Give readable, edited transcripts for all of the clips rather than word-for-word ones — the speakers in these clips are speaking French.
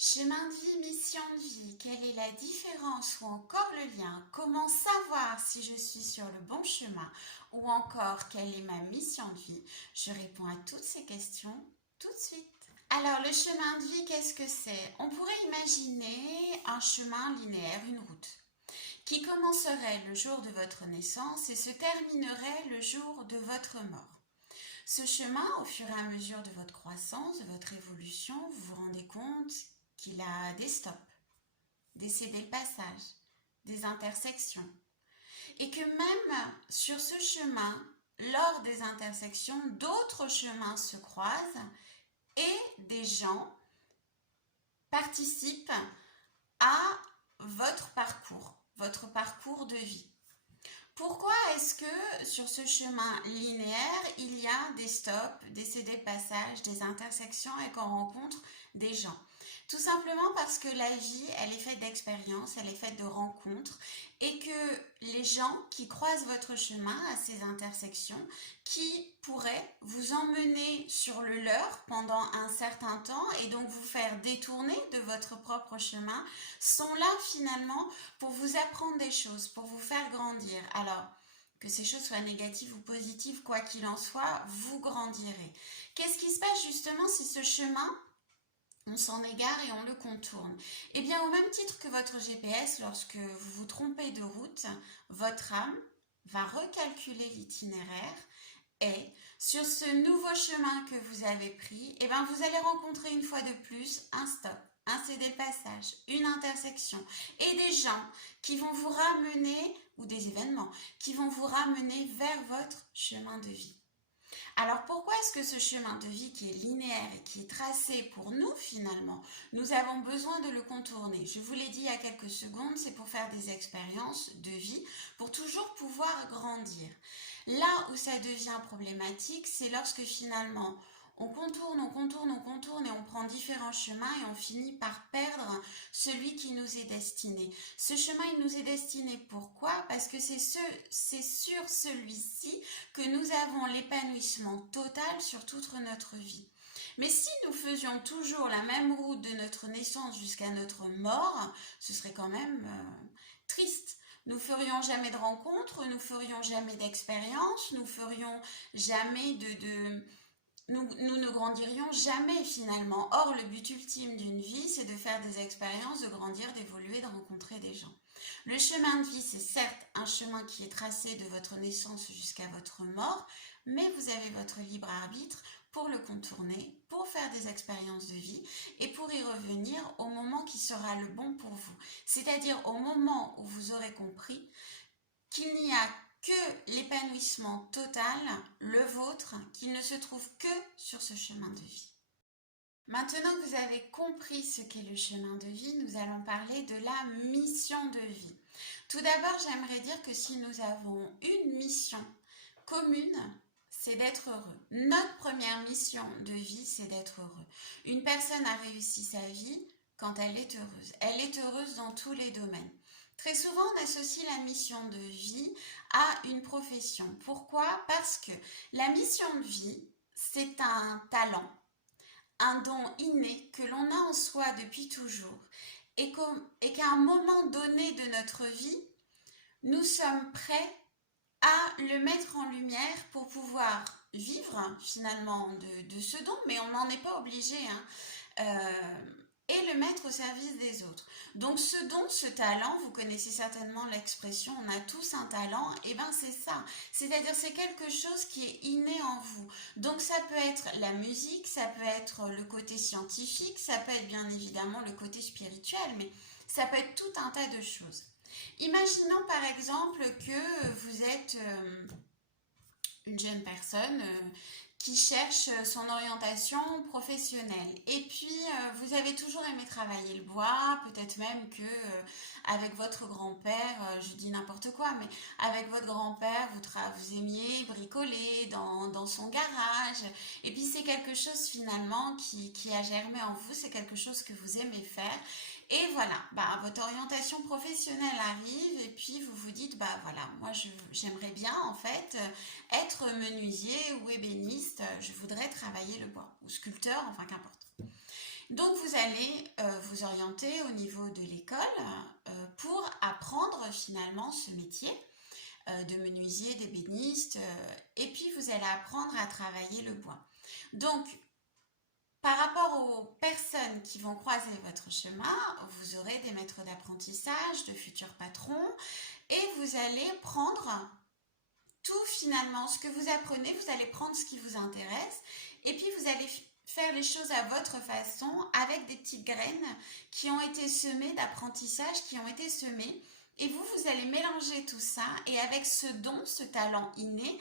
Chemin de vie, mission de vie, quelle est la différence ou encore le lien? Comment savoir si je suis sur le bon chemin ou encore quelle est ma mission de vie? Je réponds à toutes ces questions tout de suite. Alors le chemin de vie, qu'est-ce que c'est? On pourrait imaginer un chemin linéaire, une route, qui commencerait le jour de votre naissance et se terminerait le jour de votre mort. Ce chemin, au fur et à mesure de votre croissance, de votre évolution, vous vous rendez compte qu'il a des stops, des cédés le passage, des intersections. Et que même sur ce chemin, lors des intersections, d'autres chemins se croisent et des gens participent à votre parcours de vie. Pourquoi est-ce que sur ce chemin linéaire, il y a des stops, des cédés de passage, des intersections et qu'on rencontre des gens? Tout simplement parce que la vie, elle est faite d'expériences, elle est faite de rencontres et que les gens qui croisent votre chemin à ces intersections, qui pourraient vous emmener sur le leur pendant un certain temps et donc vous faire détourner de votre propre chemin, sont là finalement pour vous apprendre des choses, pour vous faire grandir. Alors, que ces choses soient négatives ou positives, quoi qu'il en soit, vous grandirez. Qu'est-ce qui se passe justement si ce chemin, on s'en égare et on le contourne? Eh bien, au même titre que votre GPS, lorsque vous vous trompez de route, votre âme va recalculer l'itinéraire et sur ce nouveau chemin que vous avez pris, eh bien, vous allez rencontrer une fois de plus un stop, un cédé passage, une intersection et des gens qui vont vous ramener, ou des événements, qui vont vous ramener vers votre chemin de vie. Alors pourquoi est-ce que ce chemin de vie qui est linéaire et qui est tracé pour nous finalement, nous avons besoin de le contourner? Je vous l'ai dit il y a quelques secondes, c'est pour faire des expériences de vie, pour toujours pouvoir grandir. Là où ça devient problématique, c'est lorsque finalement on contourne, on contourne, on contourne et on prend différents chemins et on finit par perdre celui qui nous est destiné. Ce chemin, il nous est destiné pourquoi? Parce que c'est sur celui-ci que nous avons l'épanouissement total sur toute notre vie. Mais si nous faisions toujours la même route de notre naissance jusqu'à notre mort, ce serait quand même triste. Nous ferions jamais de rencontres, nous ferions jamais d'expériences, nous ferions jamais nous ne grandirions jamais finalement. Or, le but ultime d'une vie, c'est de faire des expériences, de grandir, d'évoluer, de rencontrer des gens. Le chemin de vie, c'est certes un chemin qui est tracé de votre naissance jusqu'à votre mort, mais vous avez votre libre arbitre pour le contourner, pour faire des expériences de vie et pour y revenir au moment qui sera le bon pour vous. C'est-à-dire au moment où vous aurez compris qu'il n'y a que l'épanouissement total, le vôtre, qui ne se trouve que sur ce chemin de vie. Maintenant que vous avez compris ce qu'est le chemin de vie, nous allons parler de la mission de vie. Tout d'abord, j'aimerais dire que si nous avons une mission commune, c'est d'être heureux. Notre première mission de vie, c'est d'être heureux. Une personne a réussi sa vie quand elle est heureuse. Elle est heureuse dans tous les domaines. Très souvent, on associe la mission de vie à une profession. Pourquoi? Parce que la mission de vie, c'est un talent, un don inné que l'on a en soi depuis toujours et qu'à un moment donné de notre vie, nous sommes prêts à le mettre en lumière pour pouvoir vivre finalement de ce don, mais on n'en est pas obligé, hein. Et le mettre au service des autres. Donc ce don, ce talent, vous connaissez certainement l'expression on a tous un talent, et bien c'est ça. C'est-à-dire c'est quelque chose qui est inné en vous. Donc ça peut être la musique, ça peut être le côté scientifique, ça peut être bien évidemment le côté spirituel, mais ça peut être tout un tas de choses. Imaginons par exemple que vous êtes une jeune personne qui cherche son orientation professionnelle. Et puis, vous avez toujours aimé travailler le bois, peut-être même que avec votre grand-père, je dis n'importe quoi, mais avec votre grand-père, vous aimiez bricoler dans son garage. Et puis, c'est quelque chose finalement qui a germé en vous, c'est quelque chose que vous aimez faire. Et voilà, votre orientation professionnelle arrive et puis vous vous dites, voilà, moi j'aimerais bien en fait être menuisier ou ébéniste, je voudrais travailler le bois, ou sculpteur, enfin qu'importe. Donc vous allez vous orienter au niveau de l'école pour apprendre finalement ce métier de menuisier, d'ébéniste, et puis vous allez apprendre à travailler le bois. Donc, par rapport aux personnes qui vont croiser votre chemin, vous aurez des maîtres d'apprentissage, de futurs patrons, et vous allez prendre tout finalement, ce que vous apprenez, vous allez prendre ce qui vous intéresse, et puis vous allez faire les choses à votre façon, avec des petites graines qui ont été semées d'apprentissage, qui ont été semées, et vous allez mélanger tout ça, et avec ce don, ce talent inné,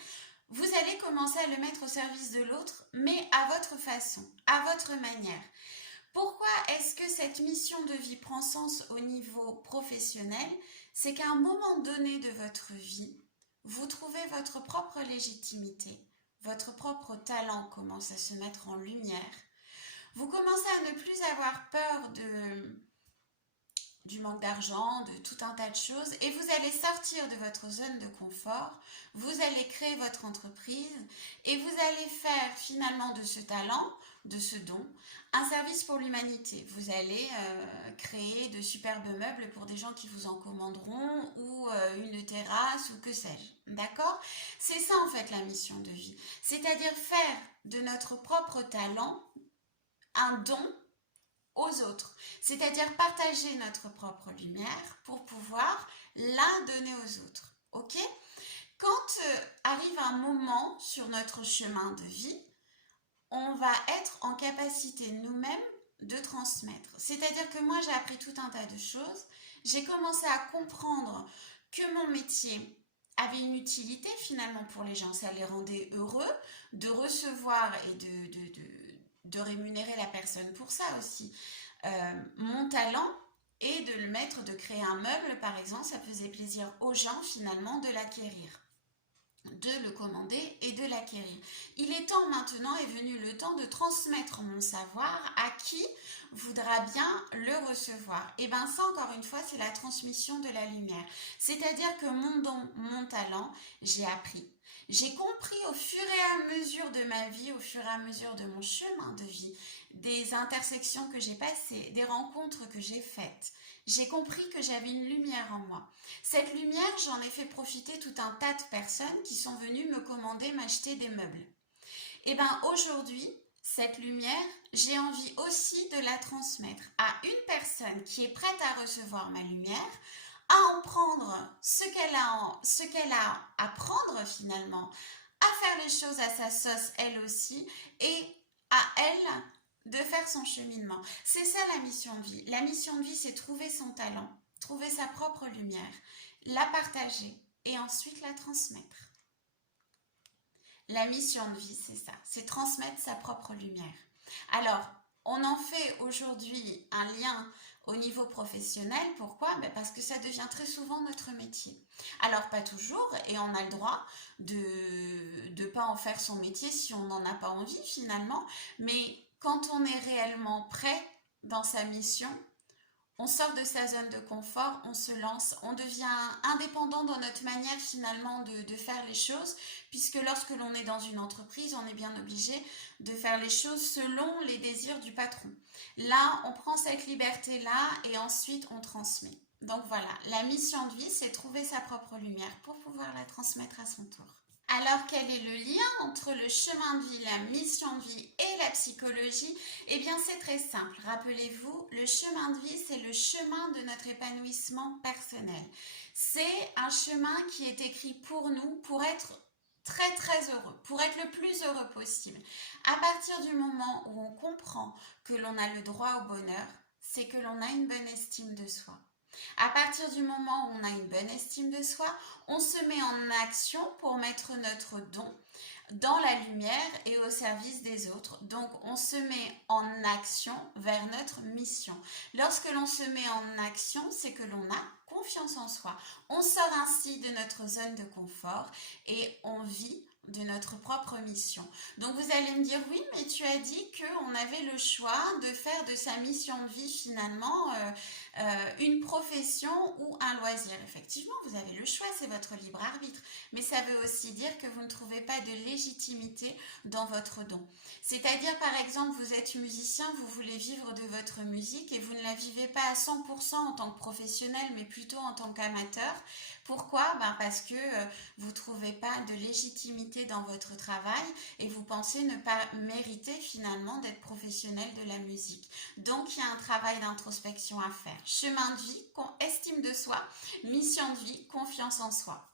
vous allez commencer à le mettre au service de l'autre, mais à votre façon, à votre manière. Pourquoi est-ce que cette mission de vie prend sens au niveau professionnel? C'est qu'à un moment donné de votre vie, vous trouvez votre propre légitimité, votre propre talent commence à se mettre en lumière. Vous commencez à ne plus avoir peur du manque d'argent, de tout un tas de choses, et vous allez sortir de votre zone de confort, vous allez créer votre entreprise, et vous allez faire finalement de ce talent, de ce don, un service pour l'humanité. Vous allez créer de superbes meubles pour des gens qui vous en commanderont, ou une terrasse, ou que sais-je. D'accord? C'est ça en fait la mission de vie. C'est-à-dire faire de notre propre talent un don aux autres, c'est-à-dire partager notre propre lumière pour pouvoir la donner aux autres. Ok? Quand arrive un moment sur notre chemin de vie, on va être en capacité nous-mêmes de transmettre. C'est-à-dire que moi, j'ai appris tout un tas de choses. J'ai commencé à comprendre que mon métier avait une utilité finalement pour les gens. Ça les rendait heureux de recevoir et de rémunérer la personne pour ça aussi. Mon talent est de le mettre, de créer un meuble par exemple, ça faisait plaisir aux gens finalement de l'acquérir, de le commander et de l'acquérir. Il est temps maintenant, est venu le temps de transmettre mon savoir à qui voudra bien le recevoir. Et bien ça encore une fois, c'est la transmission de la lumière. C'est-à-dire que mon don, mon talent, j'ai appris. J'ai compris au fur et à mesure de ma vie, au fur et à mesure de mon chemin de vie, des intersections que j'ai passées, des rencontres que j'ai faites. J'ai compris que j'avais une lumière en moi. Cette lumière, j'en ai fait profiter tout un tas de personnes qui sont venues me commander, m'acheter des meubles. Et bien aujourd'hui, cette lumière, j'ai envie aussi de la transmettre à une personne qui est prête à recevoir ma lumière, à en prendre ce qu'elle a à prendre finalement, à faire les choses à sa sauce elle aussi, et à elle de faire son cheminement. C'est ça la mission de vie. La mission de vie, c'est trouver son talent, trouver sa propre lumière, la partager et ensuite la transmettre. La mission de vie, c'est ça, c'est transmettre sa propre lumière. Alors, on en fait aujourd'hui un lien au niveau professionnel. Pourquoi? Parce que ça devient très souvent notre métier. Alors, pas toujours, et on a le droit de ne pas en faire son métier si on n'en a pas envie finalement, mais quand on est réellement prêt dans sa mission, on sort de sa zone de confort, on se lance, on devient indépendant dans notre manière finalement de faire les choses, puisque lorsque l'on est dans une entreprise, on est bien obligé de faire les choses selon les désirs du patron. Là, on prend cette liberté-là et ensuite on transmet. Donc voilà, la mission de vie, c'est trouver sa propre lumière pour pouvoir la transmettre à son tour. Alors, quel est le lien entre le chemin de vie, la mission de vie et la psychologie? Eh bien, c'est très simple. Rappelez-vous, le chemin de vie, c'est le chemin de notre épanouissement personnel. C'est un chemin qui est écrit pour nous, pour être très très heureux, pour être le plus heureux possible. À partir du moment où on comprend que l'on a le droit au bonheur, c'est que l'on a une bonne estime de soi. À partir du moment où on a une bonne estime de soi, on se met en action pour mettre notre don dans la lumière et au service des autres. Donc, on se met en action vers notre mission. Lorsque l'on se met en action, c'est que l'on a confiance en soi. On sort ainsi de notre zone de confort et on vit de notre propre mission. Donc vous allez me dire, oui, mais tu as dit qu'on avait le choix de faire de sa mission de vie finalement une profession ou un loisir. Effectivement, vous avez le choix, c'est votre libre arbitre. Mais ça veut aussi dire que vous ne trouvez pas de légitimité dans votre don. C'est-à-dire, par exemple, vous êtes musicien, vous voulez vivre de votre musique et vous ne la vivez pas à 100% en tant que professionnel, mais plutôt en tant qu'amateur. Pourquoi? Parce que vous ne trouvez pas de légitimité dans votre travail et vous pensez ne pas mériter finalement d'être professionnel de la musique. Donc, il y a un travail d'introspection à faire. Chemin de vie, estime de soi, mission de vie, confiance en soi.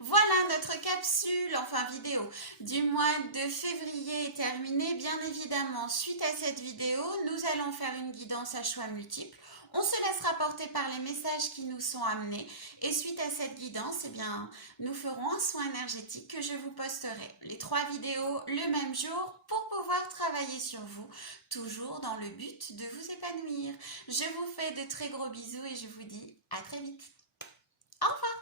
Voilà, notre capsule, enfin vidéo, du mois de février est terminée. Bien évidemment, suite à cette vidéo, nous allons faire une guidance à choix multiples. On se laissera porter par les messages qui nous sont amenés. Et suite à cette guidance, eh bien, nous ferons un soin énergétique que je vous posterai. Les 3 vidéos le même jour pour pouvoir travailler sur vous, toujours dans le but de vous épanouir. Je vous fais de très gros bisous et je vous dis à très vite. Au revoir!